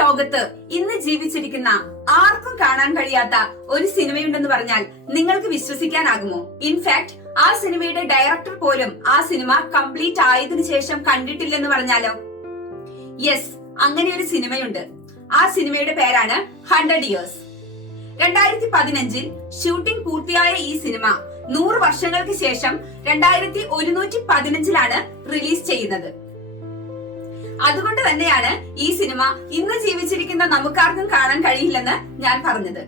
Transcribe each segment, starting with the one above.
ലോകത്ത് ഇന്ന് ജീവിച്ചിരിക്കുന്ന ആർക്കും കാണാൻ കഴിയാത്ത ഒരു സിനിമയുണ്ടെന്ന് പറഞ്ഞാൽ നിങ്ങൾക്ക് വിശ്വസിക്കാനാകുമോ? ഇൻഫാക്ട് ആ സിനിമയുടെ ഡയറക്ടർ പോലും ആ സിനിമ കംപ്ലീറ്റ് ആയതിനു ശേഷം കണ്ടിട്ടില്ലെന്ന് പറഞ്ഞാലോ? യെസ് അങ്ങനെ ഒരു സിനിമയുണ്ട്. ആ സിനിമയുടെ പേരാണ് ഹൺഡ്രഡ് ഇയേഴ്സ് രണ്ടായിരത്തി പതിനഞ്ചിൽ ഷൂട്ടിംഗ് പൂർത്തിയായ ഈ സിനിമ നൂറ് വർഷങ്ങൾക്ക് ശേഷം രണ്ടായിരത്തി ഒരുന്നൂറ്റി പതിനഞ്ചിലാണ് റിലീസ് ചെയ്യുന്നത്. അതുകൊണ്ട് തന്നെയാണ് ഈ സിനിമ ഇന്ന് ജീവിച്ചിരിക്കുന്ന നമുക്കാർക്കും കാണാൻ കഴിയില്ലെന്ന് ഞാൻ പറഞ്ഞത്.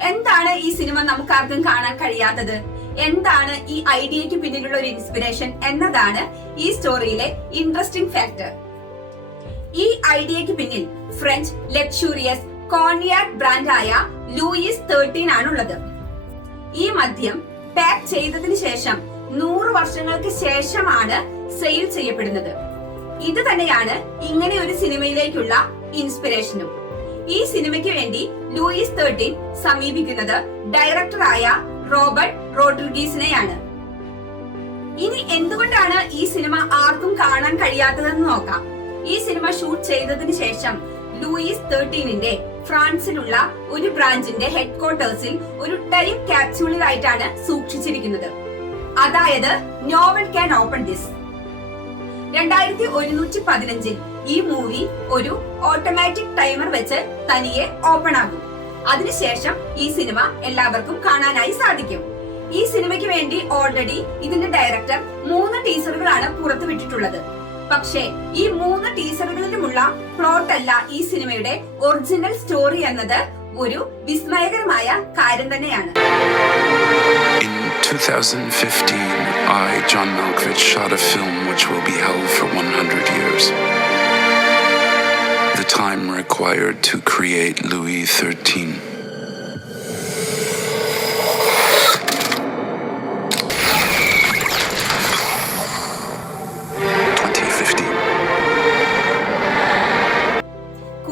എന്താണ് ഈ സിനിമ നമുക്കാർക്കും കാണാൻ കഴിയാത്തത്? എന്താണ് ഈ ഐഡിയക്ക് പിന്നിലുള്ള ഒരു ഇൻസ്പിറേഷൻ എന്നതാണ് ഈ സ്റ്റോറിയിലെ ഇൻട്രസ്റ്റിംഗ് ഫാക്ടർ ഈ ഐഡിയക്ക് പിന്നിൽ ഫ്രഞ്ച് ലക്ഷൂറിയസ് കോണിയാക് ബ്രാൻഡായ ലൂയിസ് തേർട്ടീൻ ആണുള്ളത്. ഈ മദ്യം പാക്ക് ചെയ്തതിനു ശേഷം നൂറ് വർഷങ്ങൾക്ക് ശേഷമാണ് സെയിൽ ചെയ്യപ്പെടുന്നത്. ഇത് തന്നെയാണ് ഇങ്ങനെ ഒരു സിനിമയിലേക്കുള്ള ഇൻസ്പിറേഷനും. ഈ സിനിമയ്ക്ക് വേണ്ടി ലൂയിസ് തേർട്ടീൻ സമീപിക്കുന്നത് ഡയറക്ടറായ റോബർട്ട് റോഡ്രിഗീസിനെയാണ്. ഇനി എന്തുകൊണ്ടാണ് ഈ സിനിമ ആർക്കും കാണാൻ കഴിയാത്തതെന്ന് നോക്കാം. ഈ സിനിമ ഷൂട്ട് ചെയ്തതിനു ശേഷം ലൂയിസ് തേർട്ടീനിന്റെ ഫ്രാൻസിലുള്ള ഒരു ബ്രാഞ്ചിന്റെ ഹെഡ്ക്വാർട്ടേഴ്സിൽ ഒരു ടൈം ക്യാപ്സ്യൂളിലായിട്ടാണ് സൂക്ഷിച്ചിരിക്കുന്നത്. അതായത് നോവൽ ക്യാൻ ഓപ്പൺ ദിസ്. രണ്ടായിരത്തി ഒരുന്നൂറ്റി പതിനഞ്ചിൽ ഈ മൂവി ഒരു ഓട്ടോമാറ്റിക് ടൈമർ വെച്ച് തനിയെ ഓപ്പൺ ആകും അതിനുശേഷം ഈ സിനിമ എല്ലാവർക്കും കാണാനായി സാധിക്കും. ഈ സിനിമയ്ക്ക് വേണ്ടി ഓൾറെഡി ഇതിന്റെ ഡയറക്ടർ മൂന്ന് ടീസറുകളാണ് പുറത്തുവിട്ടിട്ടുള്ളത് പക്ഷേ ഈ മൂന്ന് ടീസറുകളിലുമുള്ള പ്ലോട്ട് അല്ല ഈ സിനിമയുടെ ഒറിജിനൽ സ്റ്റോറി എന്നത് ഒരു വിസ്മയകരമായ കാര്യം തന്നെയാണ്. In 2015, I, John Malkovich, shot a film which will be held for 100 years. The time required to create Louis XIII.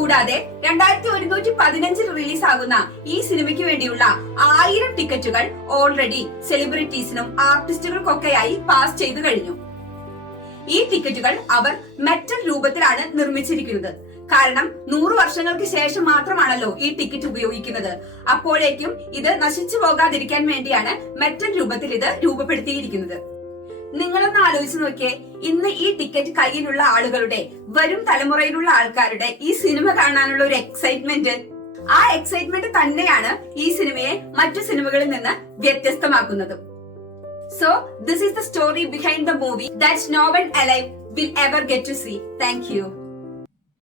കൂടാതെ രണ്ടായിരത്തി ഒരുന്നൂറ്റി പതിനഞ്ചിൽ റിലീസാകുന്ന ഈ സിനിമയ്ക്ക് വേണ്ടിയുള്ള ആയിരം ടിക്കറ്റുകൾ ഓൾറെഡി സെലിബ്രിറ്റീസിനും ആർട്ടിസ്റ്റുകൾക്കൊക്കെയായി പാസ് ചെയ്തു കഴിഞ്ഞു. ഈ ടിക്കറ്റുകൾ അവർ മെറ്റൽ രൂപത്തിലാണ് നിർമ്മിച്ചിരിക്കുന്നത്. കാരണം നൂറ് വർഷങ്ങൾക്ക് ശേഷം മാത്രമാണല്ലോ ഈ ടിക്കറ്റ് ഉപയോഗിക്കുന്നത്. അപ്പോഴേക്കും ഇത് നശിച്ചു പോകാതിരിക്കാൻ വേണ്ടിയാണ് മെറ്റൽ രൂപത്തിൽ ഇത് രൂപപ്പെടുത്തിയിരിക്കുന്നത്. നിങ്ങളൊന്ന് ആലോചിച്ച് നോക്കിയേ. ഇന്ന് ഈ ടിക്കറ്റ് കയ്യിലുള്ള ആളുകളുടെ വരും തലമുറയിലുള്ള ആൾക്കാരുടെ ഈ സിനിമ കാണാനുള്ള ഒരു എക്സൈറ്റ്മെന്റ് ആ എക്സൈറ്റ്മെന്റ് തന്നെയാണ് ഈ സിനിമയെ മറ്റു സിനിമകളിൽ നിന്ന് വ്യത്യസ്തമാക്കുന്നത്. So this is the story behind the movie that no alive will ever get to see thank you